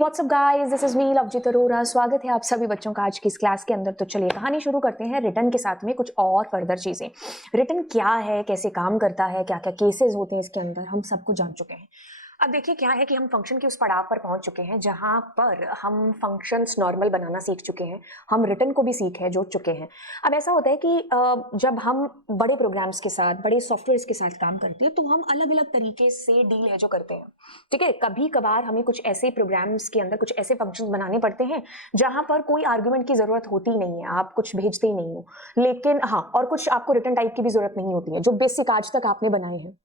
WhatsApp guys, this is me Lovejeet Arora. स्वागत है आप सभी बच्चों का आज की इस क्लास के अंदर। तो चलिए कहानी शुरू करते हैं रिटर्न के साथ में कुछ और फर्दर चीजें। रिटर्न क्या है, कैसे काम करता है, क्या क्या केसेस होते हैं इसके अंदर, हम सब कुछ जान चुके हैं। अब देखिए क्या है कि हम फंक्शन के उस पड़ाव पर पहुंच चुके हैं जहां पर हम फंक्शंस नॉर्मल बनाना सीख चुके हैं, हम रिटर्न को भी सीख है जुड़ चुके हैं। अब ऐसा होता है कि जब हम बड़े प्रोग्राम्स के साथ, बड़े सॉफ्टवेयर्स के साथ काम करते हैं तो हम अलग अलग तरीके से डील है जो करते हैं। ठीक है, कभी कभार हमें कुछ ऐसे प्रोग्राम्स के अंदर कुछ ऐसे फंक्शंस बनाने पड़ते हैं जहां पर कोई आर्गुमेंट की जरूरत होती नहीं है, आप कुछ भेजते ही नहीं हो। लेकिन हाँ, और कुछ आपको रिटर्न टाइप की भी जरूरत नहीं होती है, जो बेसिक आज तक आपने बनाए हैं।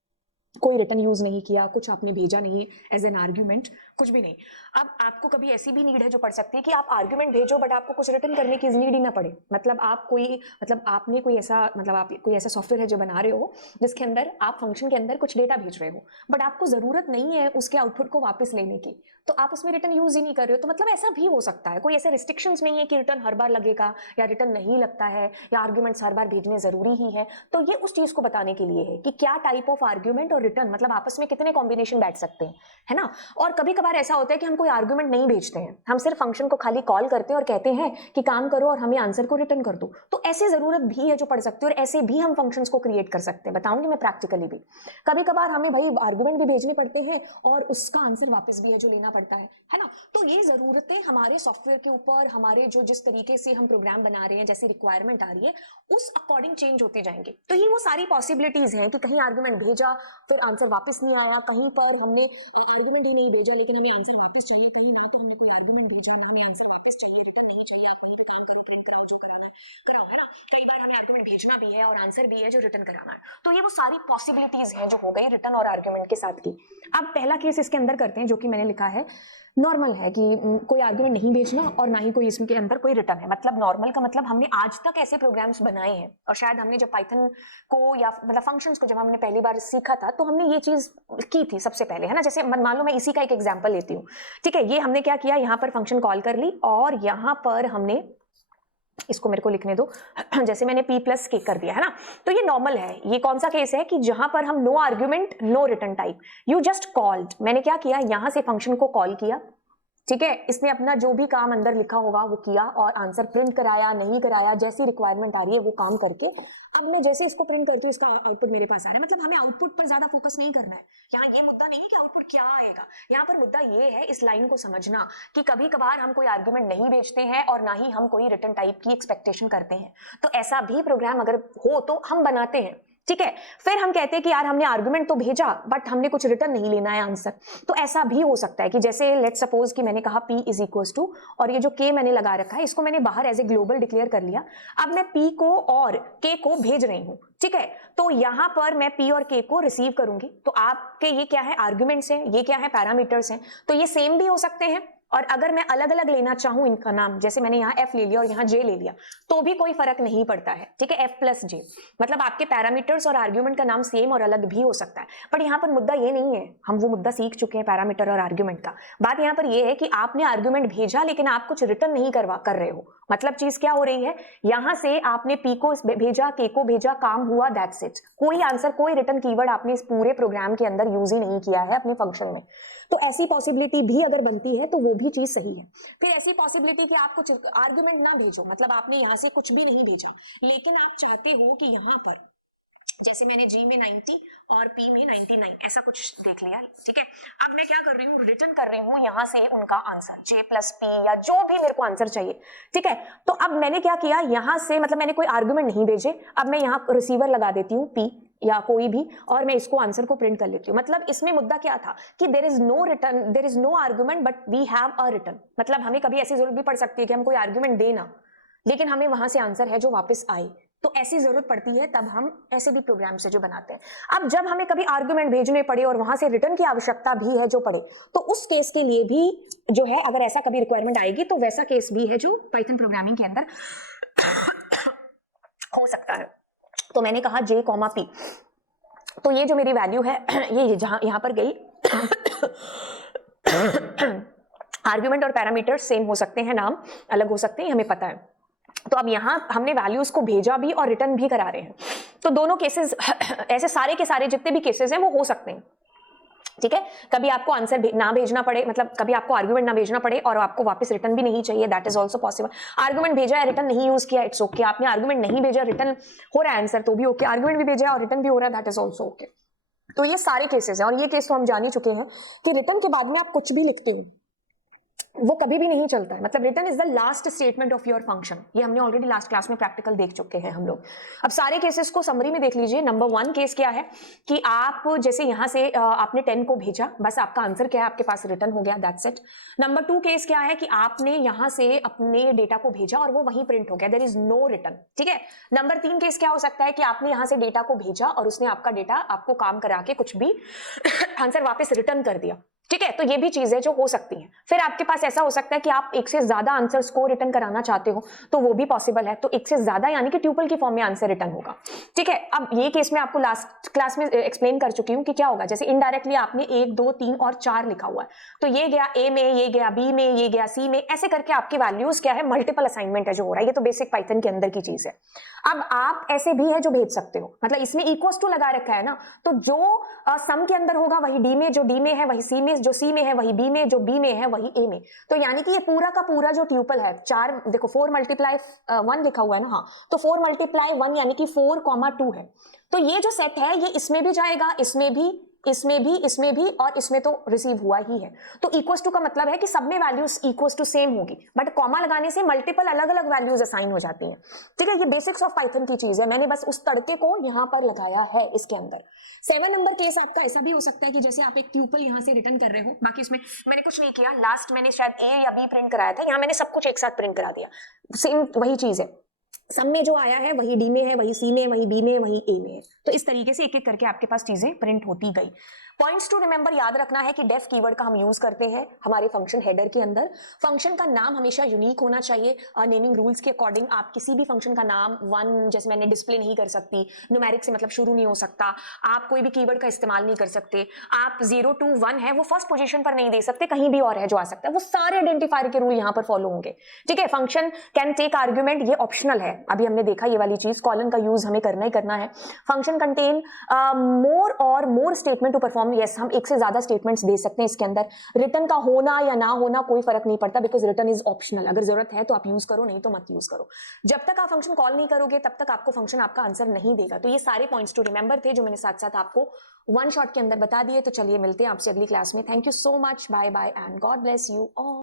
कोई रिटर्न यूज नहीं किया, कुछ आपने भेजा नहीं एज एन आर्ग्यूमेंट, कुछ भी नहीं। अब आपको कभी ऐसी भी नीड है जो पड़ सकती है कि आप आर्ग्यूमेंट भेजो बट आपको कुछ रिटर्न करने की नीड ही ना पड़े। मतलब आपने कोई ऐसा आप कोई ऐसा सॉफ्टवेयर है जो बना रहे हो जिसके अंदर आप फंक्शन के अंदर कुछ डेटा भेज रहे हो बट आपको जरूरत नहीं है उसके आउटपुट को वापस लेने की, तो आप उसमें रिटर्न यूज ही नहीं कर रहे हो। तो मतलब ऐसा भी हो सकता है, कोई ऐसे रिस्ट्रिक्शंस नहीं है कि रिटर्न हर बार लगेगा या रिटर्न नहीं लगता है या आर्ग्यूमेंट्स हर बार भेजने जरूरी ही है। तो ये उस चीज को बताने के लिए है कि क्या टाइप ऑफ आर्ग्यूमेंट और रिटर्न मतलब आपस में कितने कॉम्बिनेशन बैठ सकते हैं, है ना। और कभी कभार ऐसा होता है कि हम कोई आर्ग्यूमेंट नहीं भेजते हैं, हम सिर्फ फंक्शन को खाली कॉल करते हैं और कहते हैं कि काम करो और हमें आंसर को रिटर्न कर दो। तो ऐसी जरूरत भी है जो पड़ सकती है और ऐसे भी हम फंक्शंस को क्रिएट कर सकते हैं। बताऊंगी मैं प्रैक्टिकली भी। कभी कभार हमें भाई आर्ग्यूमेंट भी भेजने पड़ते हैं और उसका आंसर वापस भी है जो लेना पड़ता है ना। तो ये जरूरतें हमारे सॉफ्टवेयर के ऊपर, हमारे जो जिस तरीके से हम प्रोग्राम बना रहे हैं, जैसी रिक्वायरमेंट आ रही है उस अकॉर्डिंग चेंज होते जाएंगे। तो ये वो सारी पॉसिबिलिटीज हैं कि कहीं आर्ग्यूमेंट भेजा फिर आंसर वापस नहीं आया, कहीं पर हमने आर्ग्यूमेंट ही नहीं भेजा लेकिन हमें आंसर वापस चाहिए, कहीं ना तो हमने कोई आर्ग्यूमेंट भेजा ना हमें आंसर वापस चाहिए, रिटर्न नहीं चाहिए, आप काम करो, प्रिंट कराओ, जो कराना है कराओ, है ना। कई बार हमें आर्ग्यूमेंट भेजना भी है और आंसर भी है जो रिटर्न कराना है। तो ये वो सारी पॉसिबिलिटीज हैं जो हो गई रिटर्न और आर्ग्यूमेंट के साथ की। अब पहला केस इसके अंदर करते हैं जो कि मैंने लिखा है नॉर्मल है कि कोई आर्ग्यूमेंट नहीं भेजना और ना ही कोई इसमें के अंदर कोई रिटर्न है। मतलब नॉर्मल का मतलब हमने आज तक ऐसे प्रोग्राम्स बनाए हैं और शायद हमने जब पाइथन को या मतलब फंक्शंस को जब हमने पहली बार सीखा था तो हमने ये चीज की थी सबसे पहले, है ना। जैसे मान लो मैं इसी का एक एग्जांपल लेती हूँ। ठीक है, ये हमने क्या किया, यहाँ पर फंक्शन कॉल कर ली और यहाँ पर हमने इसको मेरे को लिखने दो जैसे मैंने p प्लस के कर दिया, है ना। तो ये नॉर्मल है। ये कौन सा केस है कि जहां पर हम no argument no return type, you just called. मैंने क्या किया, यहां से फंक्शन को कॉल किया, ठीक है, इसने अपना जो भी काम अंदर लिखा होगा वो किया और आंसर प्रिंट कराया नहीं कराया, जैसी रिक्वायरमेंट आ रही है वो काम करके अब मैं जैसे इसको प्रिंट करती हूँ इसका आउटपुट मेरे पास आ रहा है। मतलब हमें आउटपुट पर ज्यादा फोकस नहीं करना है। यहाँ ये मुद्दा नहीं है कि आउटपुट क्या आएगा, यहाँ पर मुद्दा ये है इस लाइन को समझना कि कभी कभार हम कोई आर्ग्यूमेंट नहीं भेजते हैं और ना ही हम कोई रिटर्न टाइप की एक्सपेक्टेशन करते हैं। तो ऐसा भी प्रोग्राम अगर हो तो हम बनाते हैं, ठीक है। फिर हम कहते हैं कि यार हमने आर्गुमेंट तो भेजा बट हमने कुछ रिटर्न नहीं लेना है आंसर। तो ऐसा भी हो सकता है कि जैसे लेट्स सपोज कि मैंने कहा p इज इक्वल टू और ये जो k मैंने लगा रखा है इसको मैंने बाहर एज ए ग्लोबल डिक्लेयर कर लिया। अब मैं p को और k को भेज रही हूं, ठीक है। तो यहां पर मैं p और k को रिसीव करूंगी। तो आपके ये क्या है, आर्ग्यूमेंट्स हैं, ये क्या है, पैरामीटर्स हैं। तो ये सेम भी हो सकते हैं और अगर मैं अलग अलग लेना चाहूं इनका नाम, जैसे मैंने यहाँ f ले लिया और यहाँ j ले लिया, तो भी कोई फर्क नहीं पड़ता है, ठीक है। f प्लस j मतलब आपके पैरामीटर्स और आर्ग्यूमेंट का नाम सेम और अलग भी हो सकता है। पर यहाँ पर मुद्दा ये नहीं है, हम वो मुद्दा सीख चुके हैं पैरामीटर और आर्ग्यूमेंट का। बात यहाँ पर ये है कि आपने आर्ग्यूमेंट भेजा लेकिन आप कुछ रिटर्न नहीं कर रहे हो। मतलब चीज क्या हो रही है, यहां से आपने p को भेजा, k को भेजा, काम हुआ, दैट्स इट। कोई आंसर, कोई रिटर्न कीवर्ड आपने इस पूरे प्रोग्राम के अंदर यूज ही नहीं किया है अपने फंक्शन में। तो ऐसी पॉसिबिलिटी भी अगर बनती है तो वो भी चीज सही है। फिर ऐसी पॉसिबिलिटी कि आप कुछ आर्ग्यूमेंट ना भेजो, मतलब आपने यहां से कुछ भी नहीं भेजा लेकिन आप चाहते हो कि यहाँ पर जैसे मैंने G में 90 और P में 99 ऐसा कुछ देख लिया, ठीक है। अब मैं क्या कर रही हूँ, रिटर्न कर रही हूँ यहाँ से उनका आंसर J प्लस P या जो भी मेरे को आंसर चाहिए, ठीक है। तो अब मैंने क्या किया, यहाँ से मतलब मैंने कोई आर्ग्यूमेंट नहीं भेजे, अब मैं यहाँ रिसीवर लगा देती हूँ P या कोई भी और मैं इसको आंसर को प्रिंट कर लेती हूँ। मतलब इसमें मुद्दा क्या था कि there is no return, there is no argument but we have a return. मतलब हमें कभी ऐसी जरूरत भी पड़ सकती है कि हम कोई आर्ग्यूमेंट देना लेकिन हमें वहां से आंसर है जो वापस आए। तो ऐसी जरूरत पड़ती है तब हम ऐसे भी प्रोग्राम से जो बनाते हैं। अब जब हमें कभी आर्ग्यूमेंट भेजने पड़े और वहां से रिटर्न की आवश्यकता भी है जो पड़े, तो उस केस के लिए भी जो है अगर ऐसा कभी रिक्वायरमेंट आएगी तो वैसा केस भी है जो पाइथन प्रोग्रामिंग के अंदर हो सकता है। तो मैंने कहा J, P, तो ये जो मेरी वैल्यू है ये जहां यहां पर गई आर्ग्यूमेंट और पैरामीटर सेम हो सकते हैं, नाम अलग हो सकते हैं, हमें पता है। तो अब यहां हमने वैल्यूज को भेजा भी और रिटर्न भी करा रहे हैं। तो दोनों केसेस ऐसे सारे के सारे जितने भी केसेस हैं वो हो सकते हैं। ठीक है, कभी आपको आंसर ना भेजना पड़े, मतलब कभी आपको आर्गुमेंट ना भेजना पड़े और आपको वापस रिटर्न भी नहीं चाहिए, that is also possible. Argument भेजा है, रिटर्न नहीं यूज किया, इट्स ओके। आपने आर्गुमेंट नहीं भेजा, रिटर्न हो रहा है आंसर तो भी ओके, आर्गुमेंट भी भेजा और रिटर्न भी हो रहा है, दैट इज ऑल्सो ओके। तो ये सारे केसेस हैं और ये केस तो हम जान ही चुके हैं कि रिटर्न के बाद में आप कुछ भी लिखते हो वो कभी भी नहीं चलता है, मतलब return is the last statement of your function. ये हमने ऑलरेडी लास्ट क्लास में प्रैक्टिकल देख चुके हैं हम लोग। अब सारे केसेस को समरी में देख लीजिए। नंबर 1 केस क्या है कि आप जैसे यहां से आपने 10 को भेजा, बस आपका आंसर क्या है, आपके पास रिटर्न हो गया, दैट्स इट। नंबर 2 केस क्या है कि आपने यहां से अपने डेटा को भेजा और वो वहीं प्रिंट हो गया, देयर इज नो रिटर्न, ठीक है। नंबर 3 केस क्या हो सकता है कि आपने यहां से डेटा को भेजा और उसने आपका डेटा आपको काम करा के कुछ भी आंसर वापस रिटर्न कर दिया, ठीक है। तो ये भी चीजें जो हो सकती हैं। फिर आपके पास ऐसा हो सकता है कि आप एक से ज्यादा आंसर्स को रिटर्न कराना चाहते हो, तो वो भी पॉसिबल है। तो एक से ज्यादा यानी कि ट्यूपल की फॉर्म में आंसर रिटर्न होगा, ठीक है। अब ये केस में आपको लास्ट क्लास में एक्सप्लेन कर चुकी हूं कि क्या होगा। जैसे इनडायरेक्टली आपने 1 2 3 और 4 लिखा हुआ है, तो ये गया ए में, ये गया बी में, ये गया सी में, ऐसे करके आपकी वैल्यूज क्या है, मल्टीपल असाइनमेंट है जो हो रहा है। ये तो बेसिक पाइथन के अंदर की चीज है। अब आप ऐसे भी है जो भेज सकते हो, मतलब इसमें इक्वल्स टू लगा रखा है ना, तो जो सम के अंदर होगा वही डी में, जो डी में है वही सी में, जो सी में है वही बी में, जो बी में है वही ए में। तो यानी कि ये पूरा का पूरा जो ट्यूपल है, 4 देखो 4 मल्टीप्लाई 1 लिखा हुआ है ना, हाँ, तो 4 मल्टीप्लाई 1 यानी कि 4,2 है। तो ये जो सेट है ये इसमें भी जाएगा, इसमें भी, इसमें भी, इसमें भी और इसमें तो रिसीव हुआ ही है। तो इक्वल्स टू का मतलब है कि सब में वैल्यूज इक्वल्स टू सेम होगी, बट कॉमा लगाने से मल्टीपल अलग अलग वैल्यूज असाइन हो जाती हैं, ठीक है। ये बेसिक्स ऑफ पाइथन की चीज है, मैंने बस उस तड़के को यहां पर लगाया है इसके अंदर। 7 नंबर केस आपका ऐसा भी हो सकता है कि जैसे आप एक ट्यूपल यहां से रिटर्न कर रहे हो, बाकी इसमें मैंने कुछ नहीं किया, लास्ट मैंने शायद ए या बी प्रिंट कराया था, यहां मैंने सब कुछ एक साथ प्रिंट करा दिया, सेम वही चीज है। सब में जो आया है वही डी में है, वही सी में, वही बी में, वही ए में है। तो इस तरीके से एक एक करके आपके पास चीजें प्रिंट होती गई। पॉइंट्स टू रिमेंबर याद रखना है कि डेफ कीवर्ड का हम यूज करते हैं हमारे फंक्शन हेडर के अंदर। फंक्शन का नाम हमेशा यूनिक होना चाहिए। नेमिंग रूल्स के अकॉर्डिंग आप किसी भी फंक्शन का नाम 1 जैसे मैंने डिस्प्ले नहीं कर सकती, न्यूमेरिक से मतलब शुरू नहीं हो सकता, आप कोई भी कीवर्ड का इस्तेमाल नहीं कर सकते, आप 0 to 1 है वो फर्स्ट पोजीशन पर नहीं दे सकते, कहीं भी और है जो आ सकता है, वो सारे आइडेंटिफायर के रूल यहाँ पर फॉलो होंगे, ठीक है। फंक्शन कैन टेक आर्ग्यूमेंट, ये ऑप्शनल है, अभी हमने देखा ये वाली चीज, कॉलन का यूज हमें करना ही करना है। फंक्शन कंटेन मोर और मोर स्टेटमेंट टू परफॉर्म, यस हम एक से ज्यादा स्टेटमेंट्स दे सकते हैं इसके अंदर। रिटर्न का होना या ना होना कोई फर्क नहीं पड़ता, बिकॉज रिटर्न इज ऑप्शनल, अगर जरूरत है तो आप यूज करो, नहीं तो मत यूज करो। जब तक आप फंक्शन कॉल नहीं करोगे तब तक आपको फंक्शन आपका आंसर नहीं देगा। तो ये सारे पॉइंट्स टू रिमेंबर थे जो मैंने साथ साथ आपको 1 शॉट के अंदर बता दिए। तो चलिए मिलते हैं आपसे अगली क्लास में। Thank you so much, bye bye and God bless you all.